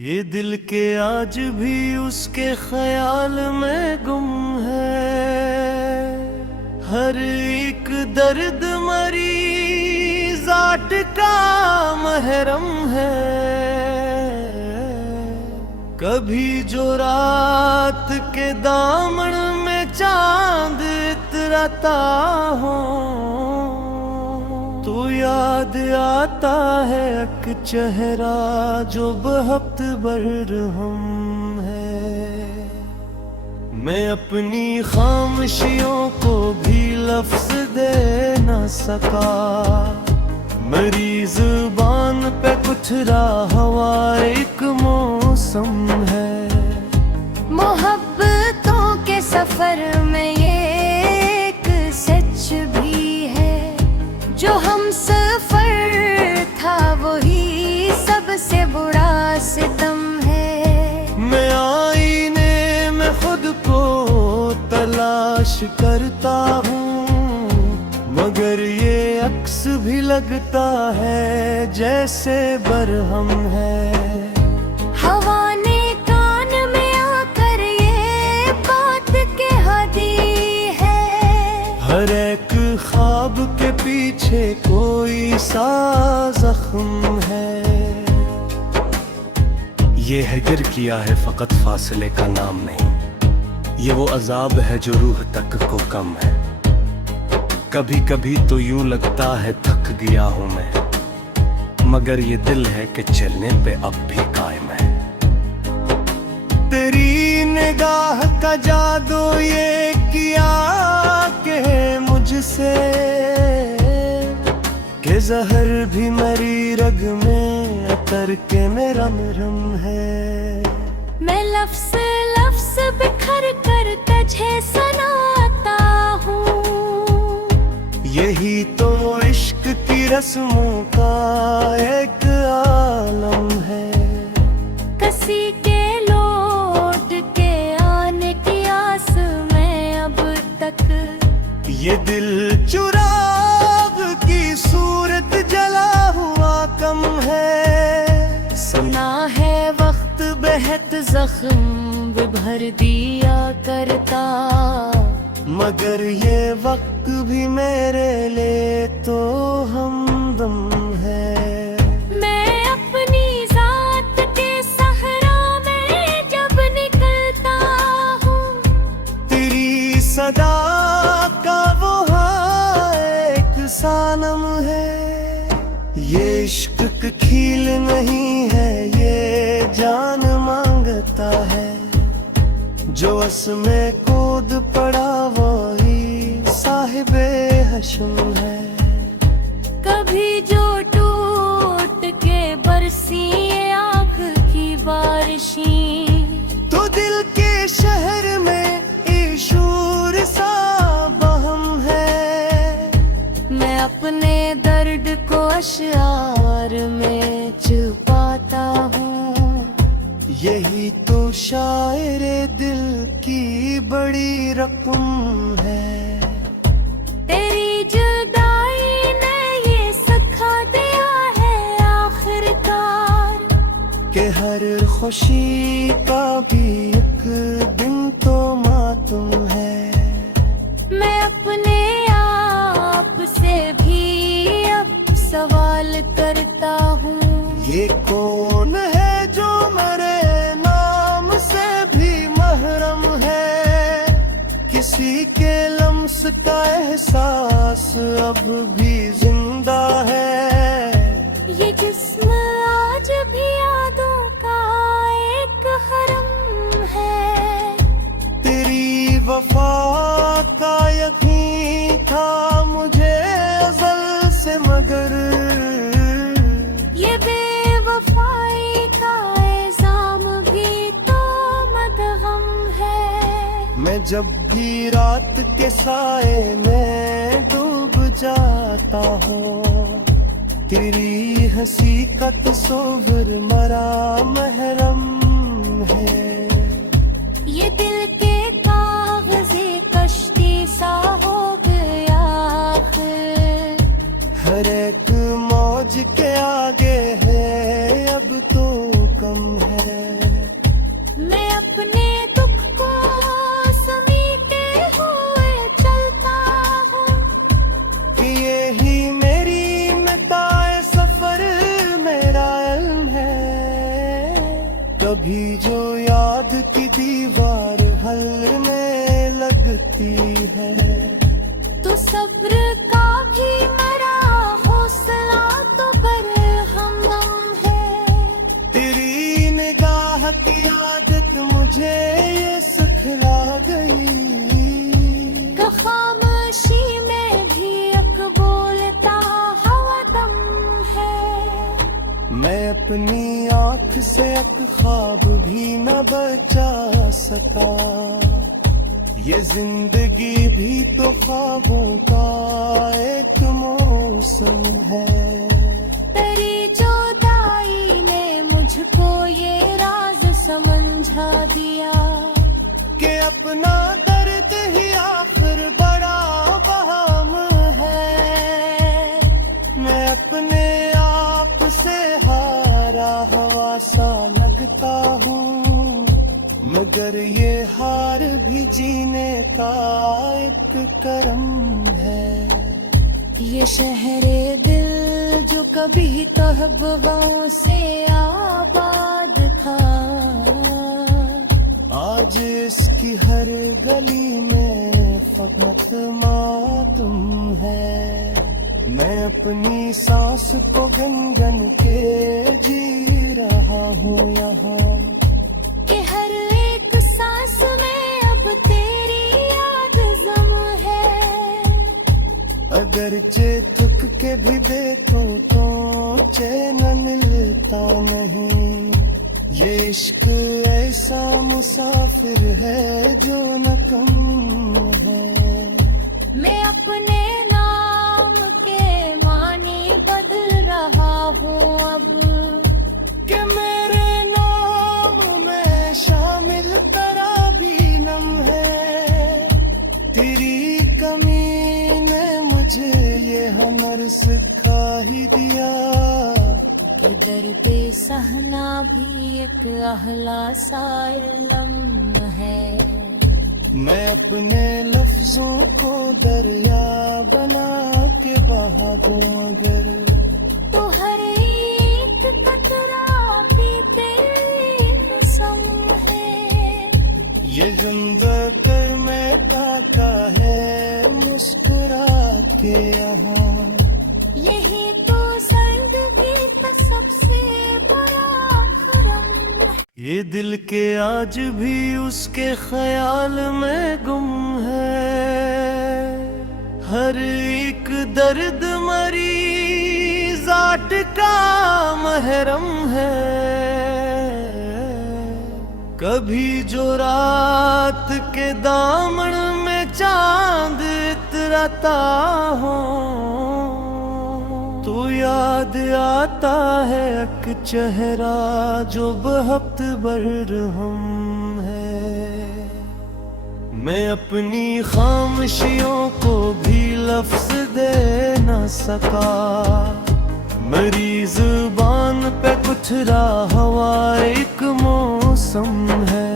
ये दिल के आज भी उसके ख्याल में गुम है। हर एक दर्द मरीज आट का महरम है। कभी जो रात के दामन में चांद इतराता हो तो याद आता है एक चेहरा जो बहुत बरहम है। मैं अपनी खामोशियों को भी लफ्ज दे न सका। मेरी जुबान पे कुछ हवा एक मौसम है। मोहब्बतों के सफर में ये एक सच भी है। जो हम सफर था वही सबसे बुरा सितम है। मैं आईने में खुद को तलाश करता हूँ, मगर ये अक्स भी लगता है जैसे बरहम है। हवा ने कान में आकर ये बात कह दी है। हर एक ख्वाब के पीछे कोई सा जख्म है। ये है गिर किया है फकत फासले का नाम नहीं। ये वो अजाब है जो रूह तक को कम है। कभी कभी तो यूं लगता है थक गया हूं मैं, मगर ये दिल है कि चलने पे अब भी कायम है। तेरी निगाह का जादू ये किया के मुझसे के जहर भी मेरी रग में अतर के मेरा मरहम है। मैं लफ्ज़ लफ्ज़ बिखर कर तुझे सुनाता हूँ। यही तो इश्क की रस्मों का एक आलम है। कसी के लौट के आने की आस में अब तक ये दिल चुराग की सूरत जला हुआ कम है। सुना है वक्त बेहद जख्म भी भर दिया करता, मगर ये वक्त भी मेरे लिए तो हमदम है। मैं अपनी जात के सहरा में जब निकलता हूँ, तेरी सदा का वो एक सानम है। ये इश्क की खील नहीं है, ये जान मांगता है। जो असमें कूद पड़ा वही साहिबे हशम है। कभी जो टूट के बरसी ये आँख की बारिशी, तो दिल के शहर में इशूर सा बहम है। मैं अपने दर्द को अशआर में छुपाता हूँ। यही तो शायरे दिल की बड़ी रकम है। तेरी जुदाई ने ये सिखा दिया है आखिरकार कि हर खुशी का भी एक दिन तो मातम है। मैं अपने आप से भी अब सवाल करता हूँ। ये कौन है जो मेरे नाम से भी महरम है। किसी के लम्स का एहसास अब भी जिंदा है। ये जिस्म आज भी यादों का एक हरम है। तेरी वफा का यकीन था मुझे अज़ल से, मगर ये बेवफाई का इल्जाम भी तो मदगम है। मैं जब भी रात के साए में डूब जाता हूँ, तेरी हंसी का तस्वीर मरा महरम है। ये दिल के कागज़े कश्ती सा हो गया आखिर। हर एक मौज के आगे है अब तो कम है। कभी जो याद की दीवार हलने लगती है। तो सब्र का भी मेरा हौसला तो बरहम है। तेरी निगाह की आदत मुझे ये सिखला गई। खामोशी में भी एक बोलता हवा दम है। मैं अपनी आँख से एक ख्वाब भी न बचा सका। ये जिंदगी भी तो ख्वाबों का एक मौसम है। तेरी जुदाई ने मुझको ये राज समझा दिया कि अपना दर्द ही आखिर बड़ा बहाम है। मैं अपने आप से हारा हुआ सा लगता हूँ, मगर ये हार भी जीने का एक करम है। ये शहरे दिल जो कभी तहब्बों से आबाद था, आज इसकी हर गली में फकत मातम है। मैं अपनी सांस को गन के जी रहा हूँ यहाँ, कि हर एक सांस में अब तेरी याद जम है। अगर जे थक के भी देखो तो चैन मिलता नहीं। ये इश्क ऐसा मुसाफिर है जो न कम है। मैं अपने नाम के मानी बदल रहा हूँ अब, कि मेरे नाम में शामिल तेरा भी नम है। तेरी कमी ने मुझे ये हुनर सिखा ही दिया कि दर्द सहना भी एक अहला सा इल्म है। मैं अपने लफ्जों को दरिया बना के बहा दूं अगर, तो हर एक कतरा भी तेरी कसम है। ये जिंदगी में काका है मुस्कुरा के यहाँ। यही तो जिंदगी का सबसे बड़ा करम है। ये दिल के आज भी उसके ख्याल में गुम है। हर एक दर्द मरीज आट का महरम है। कभी जो रात के दामन में चांद इतराता हो, तो याद आता है एक चेहरा जो बहुत बरहम है। मैं अपनी खामोशियों को भी लफ्ज दे न सका। मेरी जुबान पे कुछ हवा एक मौसम है।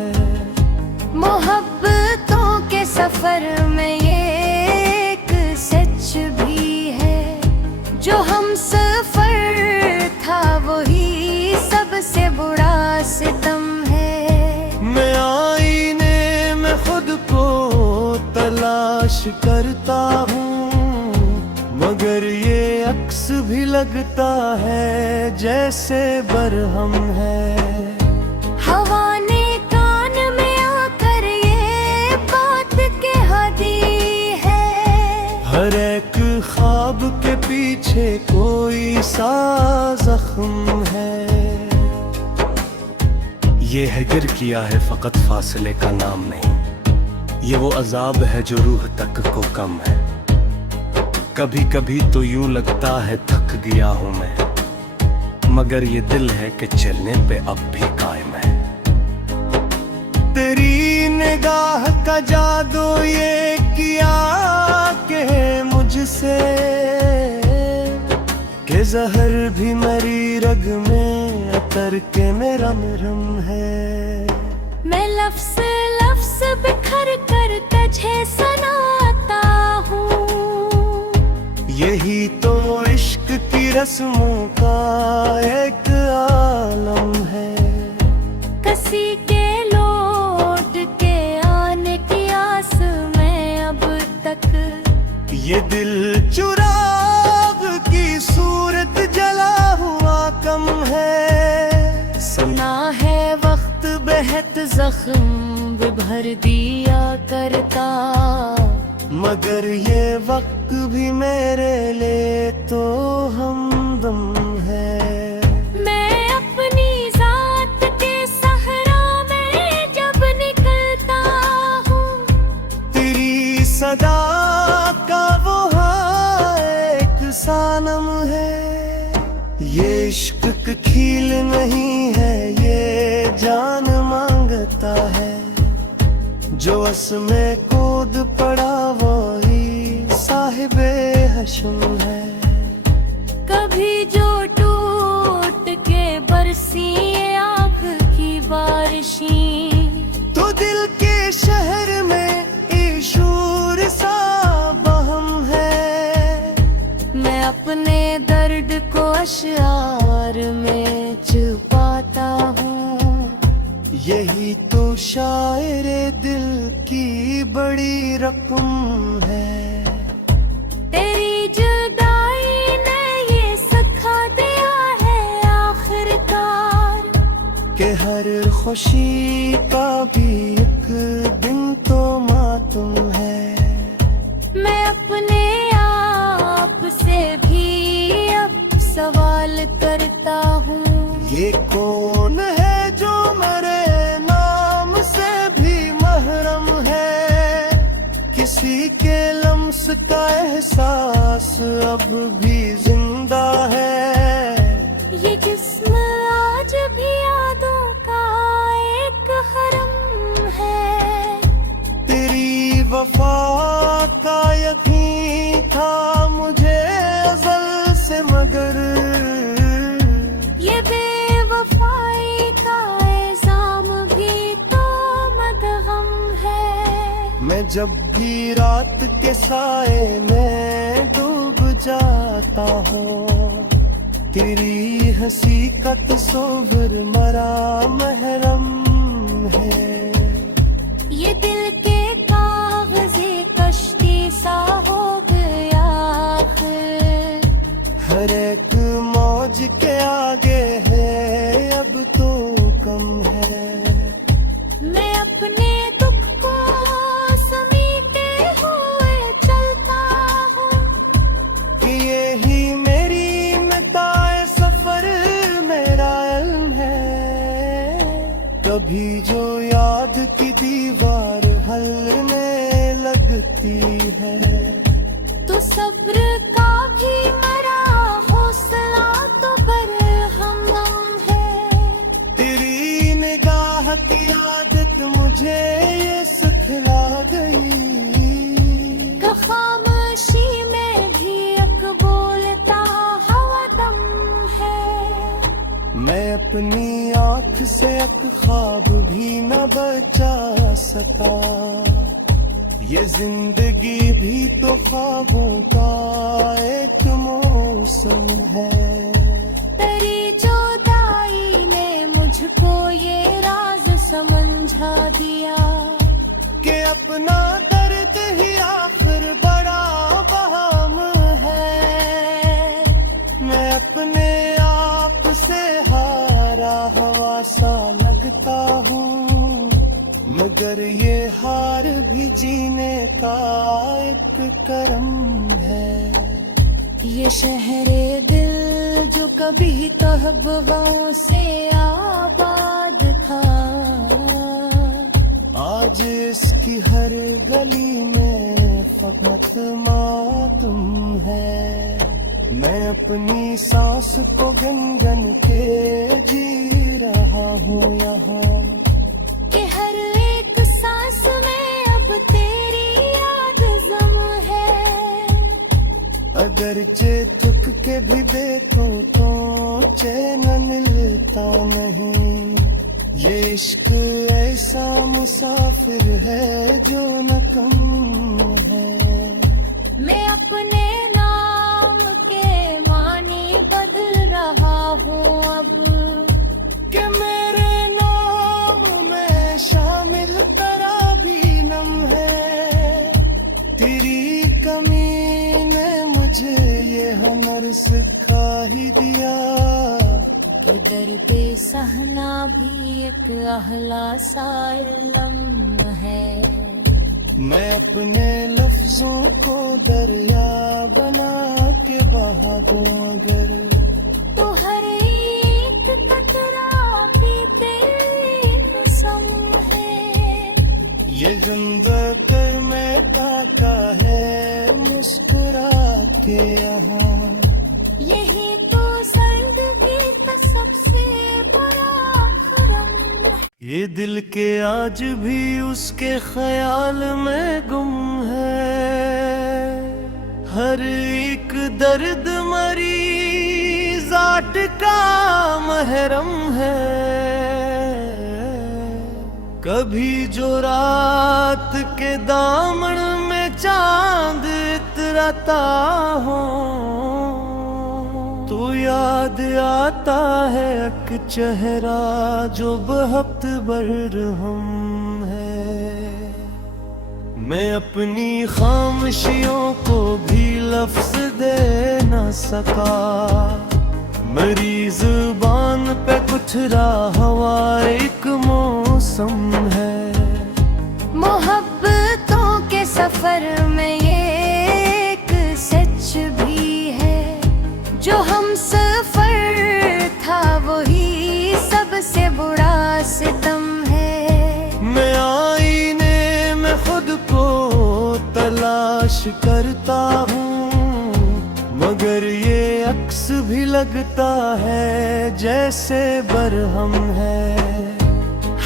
मोहब्बतों के सफर में ये एक सच भी है, जो हम सफर था वही सबसे बुरा सितम है। मैं आईने में खुद को तलाश करता हूँ, मगर ये अक्स भी लगता है जैसे बरहम है। हवा ने कान में आकर ये बात कह दी है, हर एक ख्वाब के पीछे कोई सा जख्म है। ये है गिर किया है फकत फासले का नाम नहीं। ये वो अजाब है जो रूह तक को कम है। कभी कभी तो यूं लगता है थक गया हूं मैं, मगर ये दिल है कि चलने पे अब भी कायम है। तेरी निगाह का जादू ये किया के मुझसे, के जहर भी मेरी रग में अतर के मेरा मरहम है। मैं लफ्ज़ लफ्ज़ बिखर कर तुझे सुनाता हूँ। यही तो इश्क की रस्मों का एक आलम है। सुना है वक्त बेहद जख्म भी भर दिया करता, मगर ये वक्त भी मेरे लिए तो हमदम है। मैं अपनी जात के सहरा में जब निकलता हूँ, तेरी सदा का वो हाँ एक सानम है। ये इश्क की खील नहीं है, ये जान मांगता है। जो में कूद पड़ा वही साहिबे हशम है। कभी जो टूट के बरसी ये आँख की बारिशी, तो दिल के शहर में ईशूर सा बहम है। मैं अपने दर्द को अशआर में छुपाता हूँ। यही तो शायरे दिल की बड़ी रकम है। तेरी जुदाई ने ये सिखा दिया है आखिरकार, कि हर खुशी का भी एक दिन तो मातम है। मैं अपने आप से भी अब सवाल करता हूँ, ये कौन है जो मेरे नाम से भी महरम है। किसी के लम्स का एहसास अब भी जिंदा है। ये जिस्म आज भी यादों का एक हरम है। तेरी वफा का यकीन था मुझे अज़ल से, मगर ये बेवफाई का इल्जाम भी तो मदगम है। मैं जब भी रात के साए में डूब जाता हूँ, तेरी हंसी का तस्वीर मरा महरम है। ये दिल के कागज़े कश्ती सा हो गया आखिर, हर एक मौज के आगे है अब तो कम है। मैं अपने दुख को समेटे हुए चलता हूँ, कि यही मेरी मताए सफर मेरा इल्म है। कभी जो याद की दीवार हलने लगती है, तो सब्र का भी मरा हौसला तो बरहम है। तेरी निगाह की आदत मुझे ये सिखला गई, खामोशी में भी एक बोलता हवा दम है। मैं अपनी आँख से एक ख्वाब भी न बचा सका। ये जिंदगी भी तो ख्वाबों का एक मौसम है। तेरी जुदाई ने मुझको ये राज समझा दिया, कि अपना दर्द ही आखिर बड़ा बहाम है। मैं अपने आप से हारा हुआ सा लगता हूँ, मगर ये हार भी जीने का एक करम है। ये शहरे दिल जो कभी तहब्बों से आबाद था, आज इसकी हर गली में फकत मातम है। मैं अपनी सांस को गन गन के जी रहा हूँ यहाँ, कि हर एक सांस में अब तेरी याद जम है। अगर जे थक के भी देखो तो चैन मिलता नहीं। ये इश्क ऐसा मुसाफिर है जो न कम है। मैं अपने नाम के मानी बदल रहा हूँ अब, कि मेरे नाम में शामिल तेरा भी नम है। तेरी कमी ने मुझे ये हुनर सिखा ही दिया, दर्द सहना भी एक अहला सा इल्म है। मैं अपने लफ्जों को दरिया बना के बहा दूं अगर, तो हर एक कतरा भी तेरी कसम है। ये जिंदा कर मैं ताका है मुस्कुरा के यहाँ। यही तो जिंदगी का सबसे बड़ा करम है। ये दिल के आज भी उसके ख्याल में गुम है। हर एक दर्द मरीज आट का महरम है। कभी जो रात के दामन में चांद इतराता हो, तो याद आता है एक चेहरा जो बहुत बरहम है। मैं अपनी खामोशियों को भी लफ्ज दे न सका। मेरी जुबान पे कुछ हवा एक मौसम है। मोहब्बतों के सफर में ये एक सच भी है। जो हम सफर था वही सबसे बुरा सितम है। मैं आईने में खुद को तलाश करता हूँ, मगर ये अक्स भी लगता है जैसे बरहम है।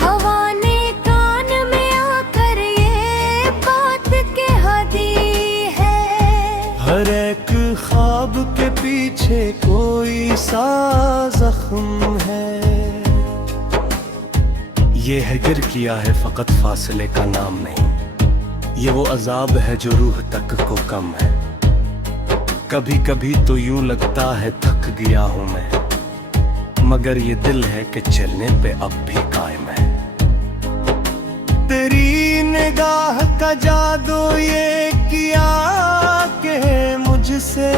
हवा ने कान में आकर ये बात कह दी है। हर एक ख्वाब के पीछे कोई सा जख्म है। ये है गिर किया है फकत फासले का नाम नहीं। ये वो अजाब है जो रूह तक को कम है। कभी कभी तो यूं लगता है थक गया हूं मैं, मगर ये दिल है कि चलने पे अब भी कायम है। तेरी निगाह का जादू ये किया के मुझसे,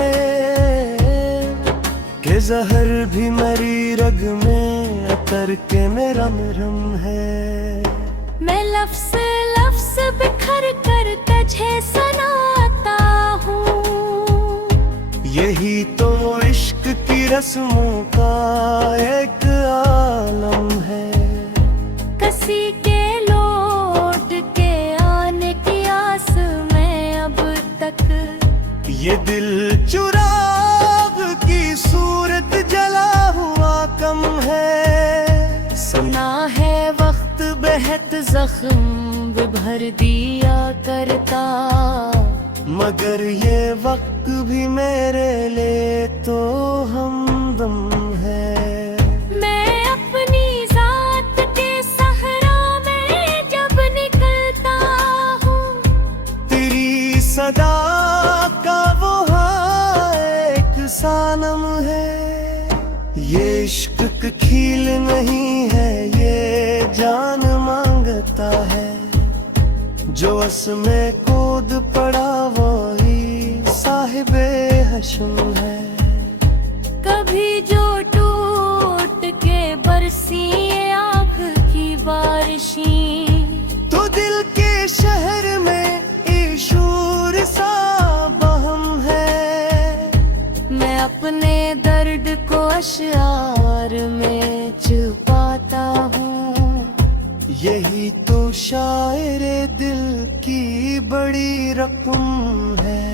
के जहर भी मेरी रग में अतर के मेरा मरहम है। मैं लफ्ज़ लफ्ज़ बिखर कर तुझे सुनाता हूँ। यही तो इश्क की रस्मों का एक आलम है। कसी के लौट के आने की आस में अब तक, ये दिल चुराग की सूरत जला हुआ कम है। सुना है वक्त बेहद जख्म भी भर दिया करता, मगर ये वक्त भी मेरे लिए तो हमदम है। मैं अपनी जात के सहरा में जब निकलता हूँ, तेरी सदा का वो हाँ एक सानम है। ये इश्क की खील नहीं है, ये जान मांगता है। जो असमें कूद पड़ा वही साहिबे हशम है। कभी जो टूट के बरसी ये आँख की बारिशी, तो दिल के शहर में इशूर सा बहम है। मैं अपने दर्द को अशआर में छुपाता हूँ। यही तो शायरे दिल की बड़ी रकम है।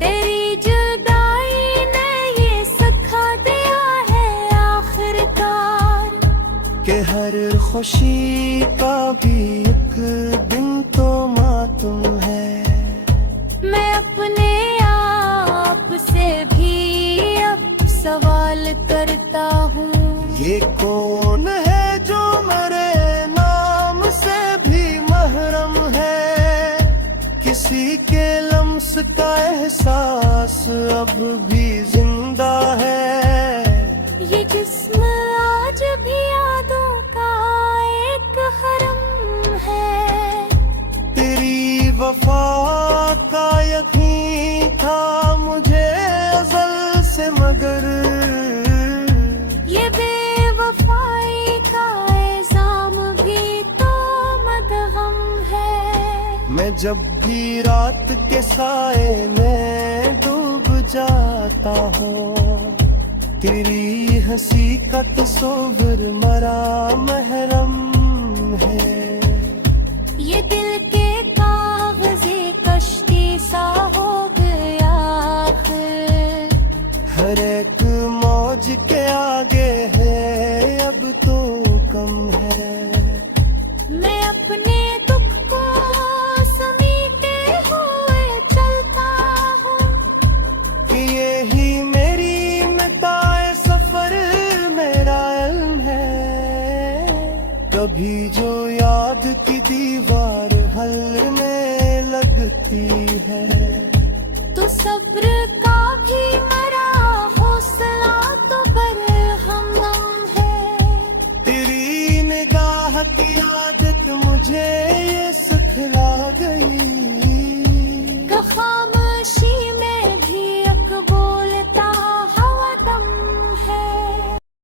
तेरी जुदाई ने ये सिखा दिया है आखिरकार, कि हर खुशी का भी एक दिन तो मातम है। मैं अपने आप से भी अब सवाल करता हूँ। ये कौन है जो मेरे नाम से भी महरम है। किसी के लम्स का एहसास अब भी जिंदा है। ये जिस्म आज भी यादों का एक हरम है। तेरी वफा का यकीन था मुझे अज़ल से, मगर ये मैं जब भी रात के साए में डूब जाता हूँ, तेरी हंसी का तस्वीर मरा महरम है। ये दिल के कागज़े कश्ती सा हो गया आखिर, हर एक मौज के आगे है अब तो कम है। मैं अपने दुख को समेटे हुए चलता हूँ, कि यही मेरी मताए सफर मेरा इल्म है। कभी जो याद की दीवार हलने लगती है, तो सब्र का भी मरा हौसला तो बरहम है। तेरी निगाह की आदत मुझे ये